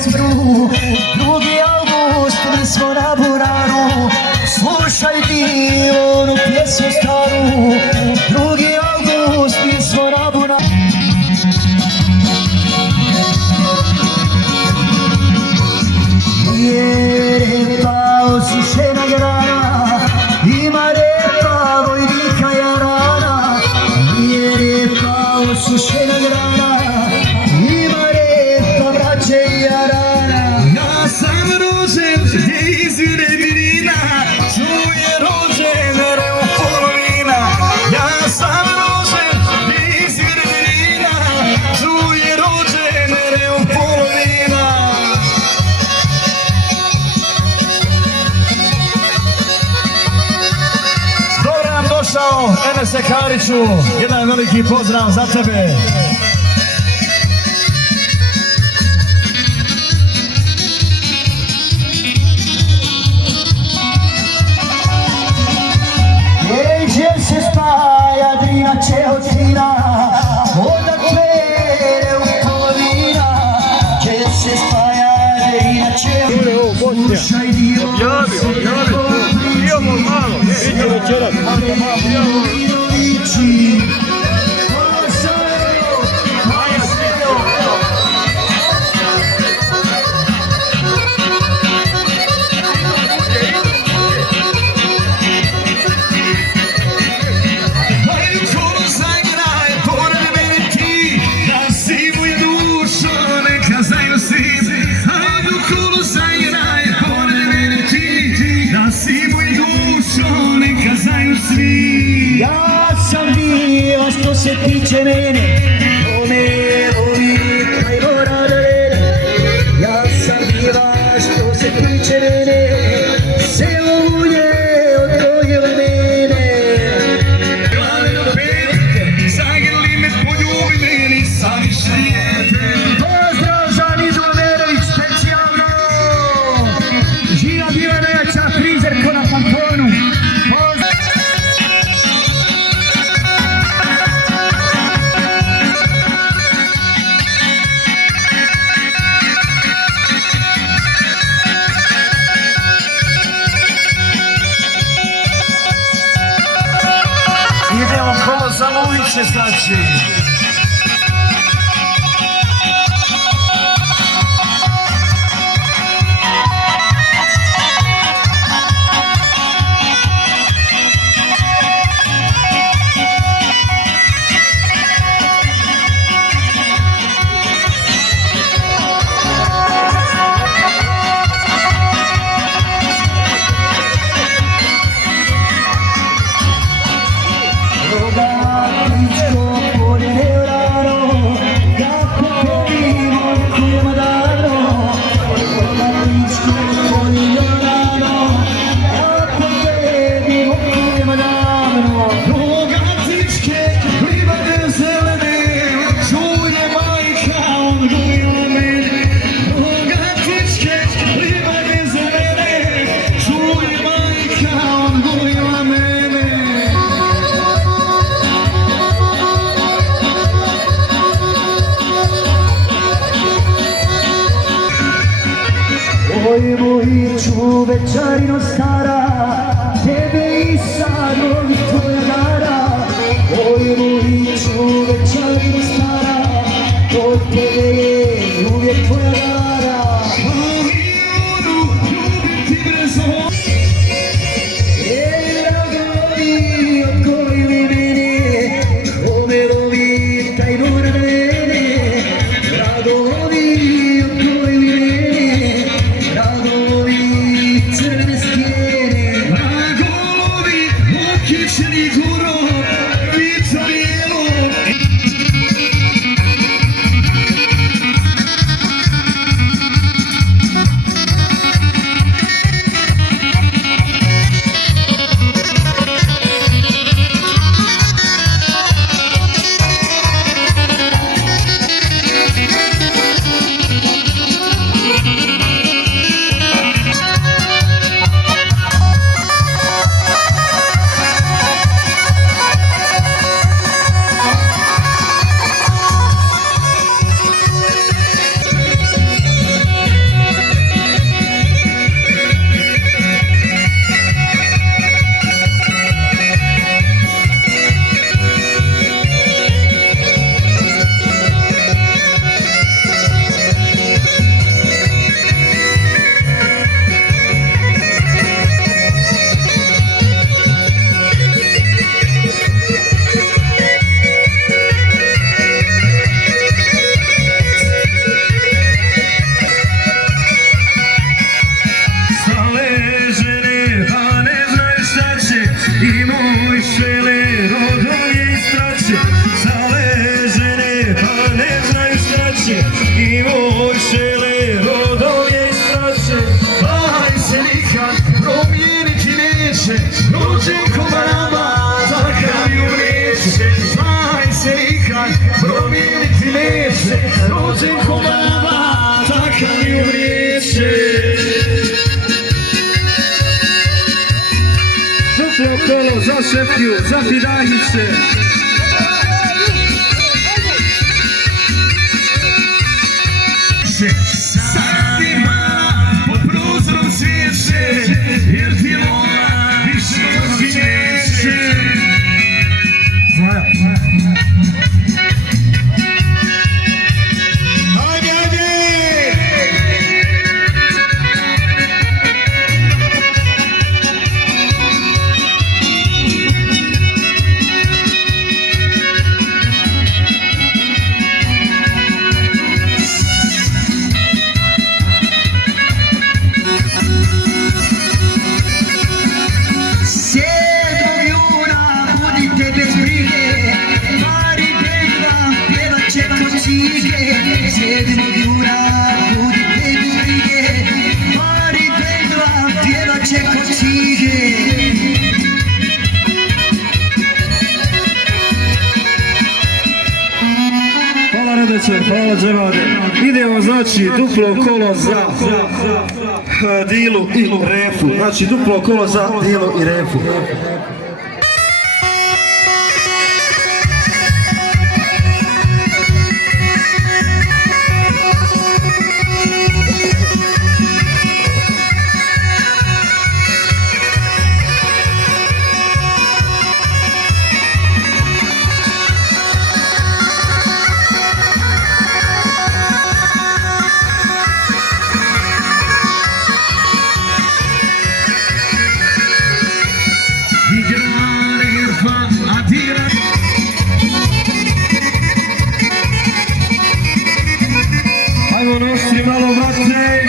kad smru. 2. august, mi smo na buraru, slušaj ti onu pjesmu staru. 2. august, mi smo na buraru. Repa osušena grana, ima repa vojnika jarana. Nije repa osušena grana, ima repa braće i jarana. Ja sam rođen gdje izvire virina, čuje rođen rev polovina. Ja sam rođen gdje izvire virina, čuje rođen rev polovina. Dobro nam došao, Enese Kariću, jedan veliki pozdrav za tebe. Gdje se spaja Drina Čehotina, odakle rev polovina. Gdje se spaja Drina Čehotina, slušaj dio se neko priči. Ja sam bio što se tiče mene, ko me voli taj mora da rene. Ja sam bila što se tiče mene, selo Vunje odgojilo mene. Glave do petke, zagrli me, poljubi me, nisam više dijete. Pozdrav za Nizu Omerović, specijalno! Živa bila najjača frizerko na Pantonu. Idemo kolo za Lujiće, znači. Oj moj čuvečarino stara, tebe i sad ovih tvoja gara. Oj moj čuvečarino stara, od tebe je uvijek tvoja gara. Dragovi odgojili mene, ko me voli taj mora da mene. Dragovi odgojili mene, dragovi crne skjene. Dragovi okićeni guro, vica bijelo. braće i vošele rodovje iz braće. Aj se nikad promijeniti neće, rođen ko baraba, takav ju neće. Aj se nikad promijeniti neće, rođen ko baraba, takav ju neće. Duplo kolo za Šepkiju, za Fidahiće. Sad je mala, pod prozorom svijeće, jer ti vola više moći neće. Ajde, ajde! Sedmog juna budite brige, Mari Bedva pjevat će kocige. Hvala Radeće, hvala Dževade. Idemo znači duplo kolo za Dilu i Refu. Znači duplo kolo za Dilu i Refu. Ajmo nošći malo vrate.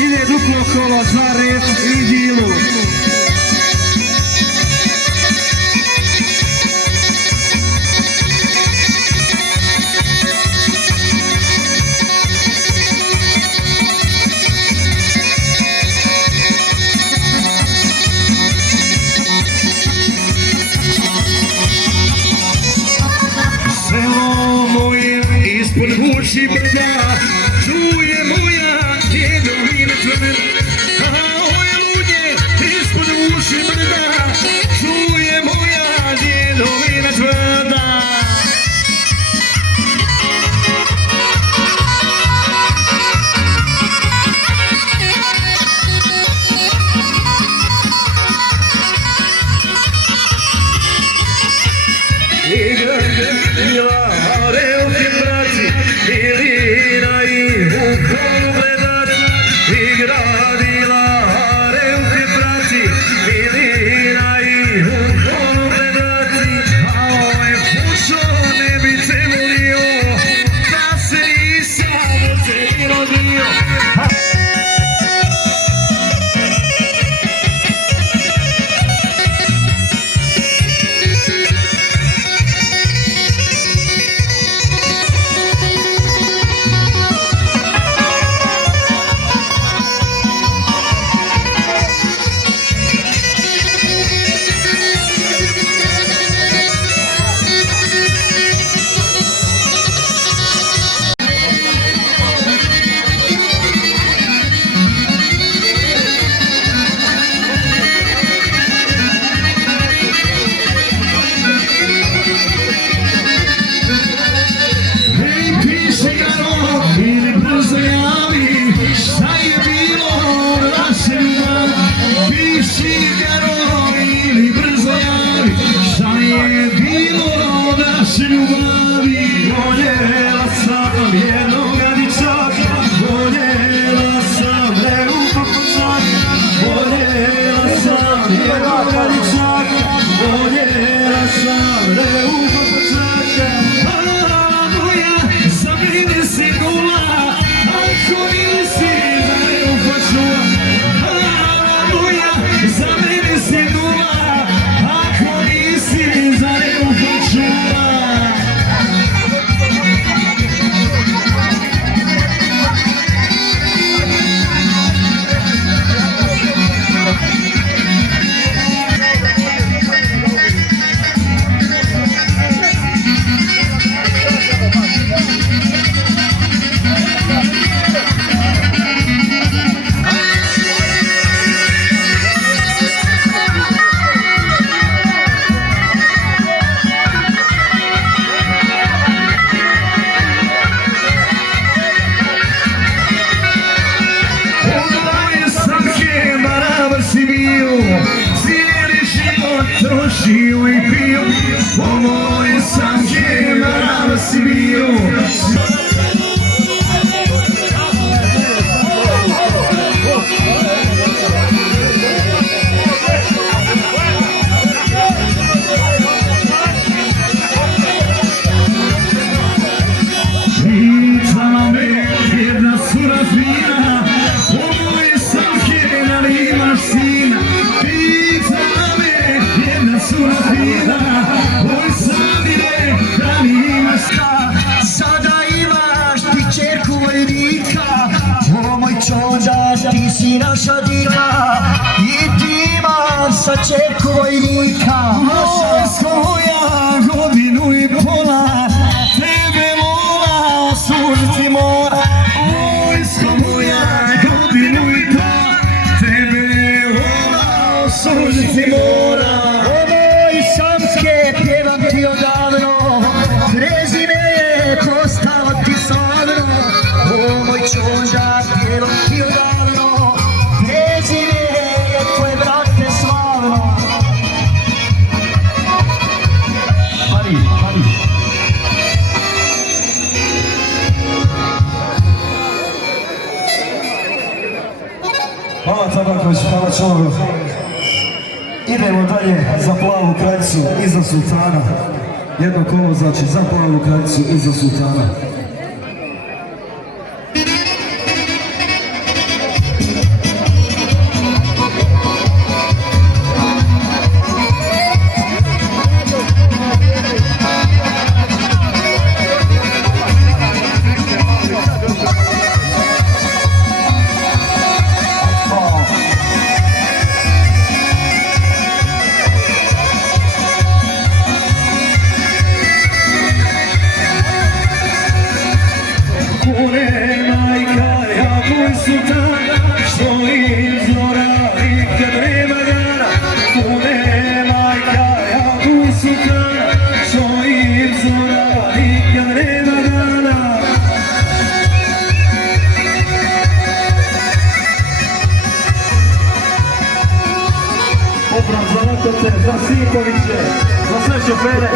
Ide duplo kolo za Ref i Dilu. Ispod vuči brda, čuje moja djedovina tvrda. Oj ludje, ispod vuči brda, čuje moja djedovina tvrda. Ilina i Vukovar. žio i pio, ovo je sam general si bio. Pričala me jedna surafina, ovo je sam general imaš sina. Pričala me jedna surafina, oj sam ide da li imaš Ka, sada imaš ti čerku vojnika, o moj čođaš, ti si naša dika, i ti imaš sa čerku vojnika. Vojsko moja godinu i pola, tebe vola služiti mora. Vojsko moja godinu i pola, tebe vola služiti mora. Ovo i samke pjevam ti odavno, prezime je postalo ti slavno. O moj čođa pjevam ti odavno, prezime je tvoje brate slavno. Hvala Tabaković, hvala Čogo. Idemo dalje za plavu kraljicu iza sultana. Jedno kolo znači za plavu kraljicu iza sultana. Za Sikoviće, za sve šofere.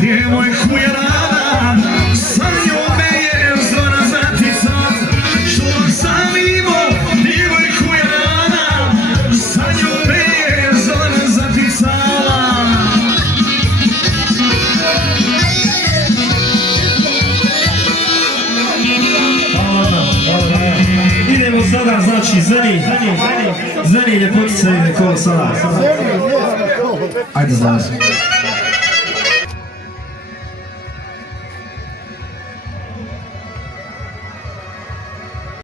djevojku je rana, sa njome je zora zaticala. Što sam imao, djevojku je rana, sa njome je zora zaticala. Idemo sada, znači, Zeni ljepotica ide ko sada. Ajde, znam se.